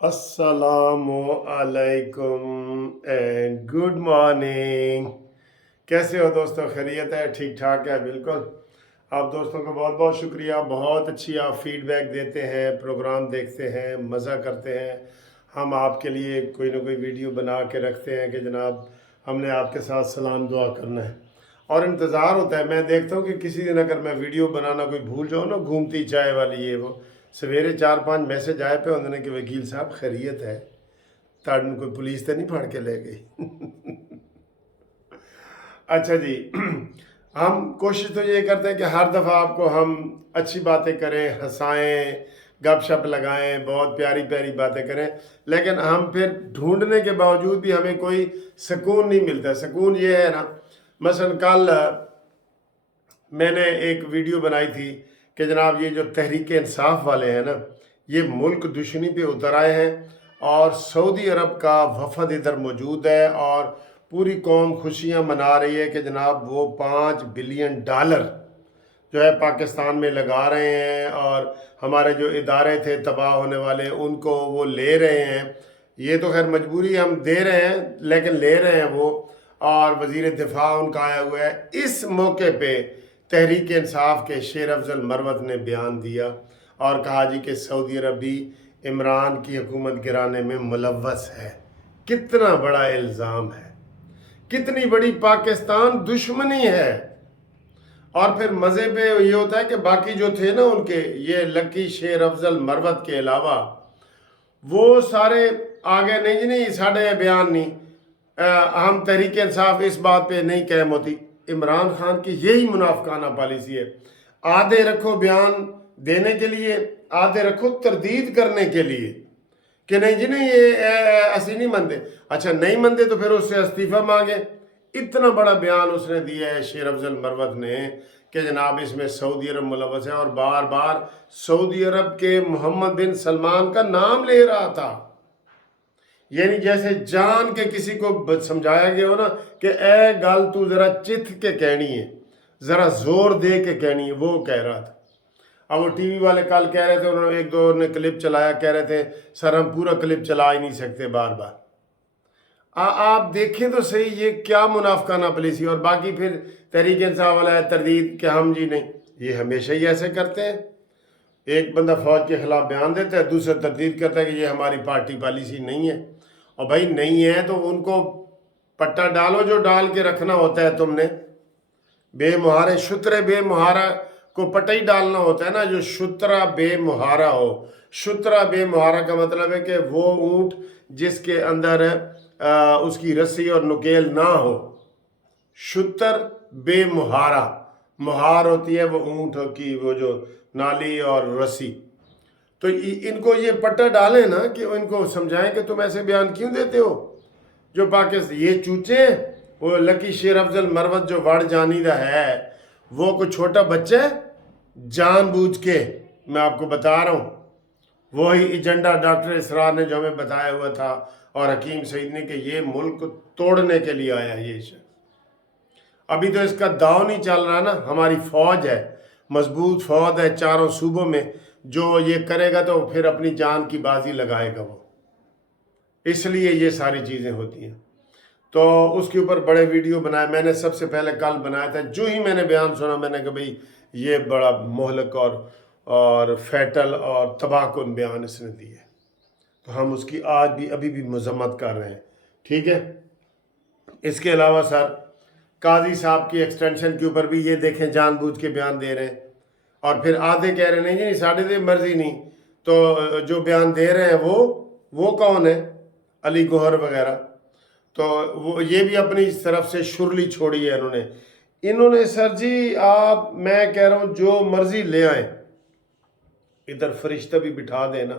السلام علیکم and good morning. کیسے ہو دوستو؟ خیریت ہے؟ ٹھیک ٹھاک ہے؟ بالکل. آپ دوستوں کا بہت بہت شکریہ. بہت اچھی آپ فیڈ بیک دیتے ہیں، پروگرام دیکھتے ہیں، مزہ کرتے ہیں. ہم آپ کے لیے کوئی نہ کوئی ویڈیو بنا کے رکھتے ہیں کہ جناب ہم نے آپ کے ساتھ سلام دعا کرنا ہے اور انتظار ہوتا ہے. میں دیکھتا ہوں کہ کسی دن اگر میں ویڈیو بنانا کوئی بھول جاؤں نا، گھومتی چائے والی یہ وہ سویرے 4-5 میسج آئے پہ ہوندے نے کہ وکیل صاحب خیریت ہے، تاڑن کوئی پولیس تو نہیں پھاڑ کے لے گئی. اچھا جی. ہم کوشش تو یہ کرتے ہیں کہ ہر دفعہ آپ کو ہم اچھی باتیں کریں، ہنسائیں، گپ شپ لگائیں، بہت پیاری پیاری باتیں کریں، لیکن ہم پھر ڈھونڈنے کے باوجود بھی ہمیں کوئی سکون نہیں ملتا. سکون یہ ہے نا، مثلا کل میں نے ایک ویڈیو بنائی تھی کہ جناب یہ جو تحریک انصاف والے ہیں نا، یہ ملک دشمنی پہ اتر آئے ہیں اور سعودی عرب کا وفد ادھر موجود ہے اور پوری قوم خوشیاں منا رہی ہے کہ جناب وہ $5 بلین جو ہے پاکستان میں لگا رہے ہیں اور ہمارے جو ادارے تھے تباہ ہونے والے ان کو وہ لے رہے ہیں. یہ تو خیر مجبوری ہم دے رہے ہیں لیکن لے رہے ہیں وہ. اور وزیر دفاع ان کا آیا ہوا ہے. اس موقع پہ تحریک انصاف کے شیر افضل مروت نے بیان دیا اور کہا جی کہ سعودی عرب بھی عمران کی حکومت گرانے میں ملوث ہے. کتنا بڑا الزام ہے، کتنی بڑی پاکستان دشمنی ہے. اور پھر مزے پہ یہ ہوتا ہے کہ باقی جو تھے نا ان کے، یہ لکی شیر افضل مروت کے علاوہ وہ سارے آگے نہیں جی نہیں ساڑھے بیان نہیں، ہم تحریک انصاف اس بات پہ نہیں قائم ہوتی. عمران خان کی یہی منافقانہ پالیسی ہے. آدھے رکھو بیان دینے کے لیے، آدھے رکھو تردید کرنے کے لیے کہ نہیں جی نہیں یہ اسی نہیں مندے. اچھا نہیں مندے تو پھر اس سے استعفیٰ مانگے. اتنا بڑا بیان اس نے دیا ہے شیر افضل مروت نے کہ جناب اس میں سعودی عرب ملوث ہے اور بار بار سعودی عرب کے محمد بن سلمان کا نام لے رہا تھا. یعنی جیسے جان کے کسی کو سمجھایا گیا ہو نا کہ اے گل تو ذرا چتھ کے کہنی ہے، ذرا زور دے کے کہنی ہے، وہ کہہ رہا تھا. اب وہ ٹی وی والے کل کہہ رہے تھے، انہوں نے ایک دو نے کلپ چلایا، کہہ رہے تھے سر ہم پورا کلپ چلا ہی نہیں سکتے بار بار. آپ دیکھیں تو صحیح یہ کیا منافقانہ پالیسی. اور باقی پھر تحریک انصاف والا ہے تردید کہ ہم جی نہیں. یہ ہمیشہ ہی ایسے کرتے ہیں. ایک بندہ فوج کے خلاف بیان دیتا ہے، دوسرا تردید کرتا ہے کہ یہ ہماری پارٹی پالیسی نہیں ہے. اور بھائی نہیں ہے تو ان کو پٹا ڈالو جو ڈال کے رکھنا ہوتا ہے. تم نے بے مہارے شترے بے مہارا کو پٹا ہی ڈالنا ہوتا ہے نا، جو شترا بے مہارا ہو. شترا بے مہارا کا مطلب ہے کہ وہ اونٹ جس کے اندر اس کی رسی اور نکیل نہ ہو. شتر بے مہارا، مہار ہوتی ہے وہ اونٹ کی وہ جو نالی اور رسی. تو ان کو یہ پٹا ڈالیں نا کہ ان کو سمجھائیں کہ تم ایسے بیان کیوں دیتے ہو. جو پاکستان یہ چوچے، وہ لکی شیر افضل مروت جو وڑ جانیدہ ہے، وہ کوئی چھوٹا بچہ ہے. جان بوجھ کے میں آپ کو بتا رہا ہوں وہی ایجنڈا ڈاکٹر اسرار نے جو ہمیں بتایا ہوا تھا اور حکیم سعید نے کہ یہ ملک توڑنے کے لیے آیا یہ شخص. ابھی تو اس کا داؤ نہیں چل رہا نا. ہماری فوج ہے، مضبوط فوج ہے چاروں صوبوں میں. جو یہ کرے گا تو پھر اپنی جان کی بازی لگائے گا وہ. اس لیے یہ ساری چیزیں ہوتی ہیں. تو اس کے اوپر بڑے ویڈیو بنائے. میں نے سب سے پہلے کل بنایا تھا. جو ہی میں نے بیان سنا میں نے کہا بھئی یہ بڑا مہلک اور فیٹل اور تباہ کن بیان اس نے دی ہے. تو ہم اس کی آج بھی ابھی بھی مذمت کر رہے ہیں. ٹھیک ہے. اس کے علاوہ سر قاضی صاحب کی ایکسٹینشن کے اوپر بھی یہ دیکھیں جان بوجھ کے بیان دے رہے ہیں. اور پھر آدھے کہہ رہے ہیں نہیں ساڑھے دے مرضی نہیں. تو جو بیان دے رہے ہیں وہ کون ہے؟ علی گوہر وغیرہ. تو وہ یہ بھی اپنی طرف سے شرلی چھوڑی ہے انہوں نے سر جی آپ میں کہہ رہا ہوں جو مرضی لے آئیں، ادھر فرشتہ بھی بٹھا دینا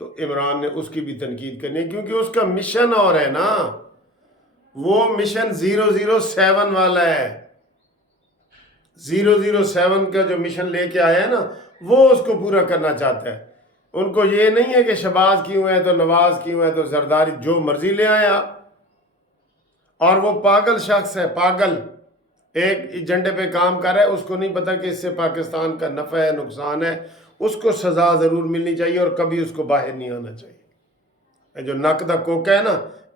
تو عمران نے اس کی بھی تنقید کرنی ہے کیونکہ اس کا مشن اور ہے نا. وہ مشن 007 والا ہے. 007 کا جو مشن لے کے آیا ہے نا وہ اس کو پورا کرنا چاہتا ہے. ان کو یہ نہیں ہے کہ شہباز کیوں ہے تو نواز کیوں ہے تو زرداری، جو مرضی لے آئے آپ. اور وہ پاگل شخص ہے، پاگل ایک ایجنڈے پہ کام کر رہا ہے. اس کو نہیں پتا کہ اس سے پاکستان کا نفع ہے نقصان ہے. اس کو سزا ضرور ملنی چاہیے اور کبھی اس کو باہر نہیں آنا چاہیے. ਇਹ ਜੋ ਨੱਕ ਦਾ ਕੋਕਾ ਹੈ ਨਾ,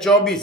24,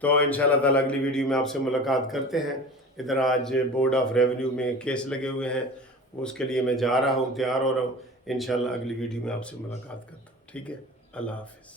تو انشاءاللہ تعالی اگلی ویڈیو میں آپ سے ملاقات کرتے ہیں. ادھر آج بورڈ آف ریونیو میں کیس لگے ہوئے ہیں، اس کے لیے میں جا رہا ہوں، تیار ہو رہا ہوں. انشاءاللہ اگلی ویڈیو میں آپ سے ملاقات کرتا ہوں. ٹھیک ہے، اللہ حافظ.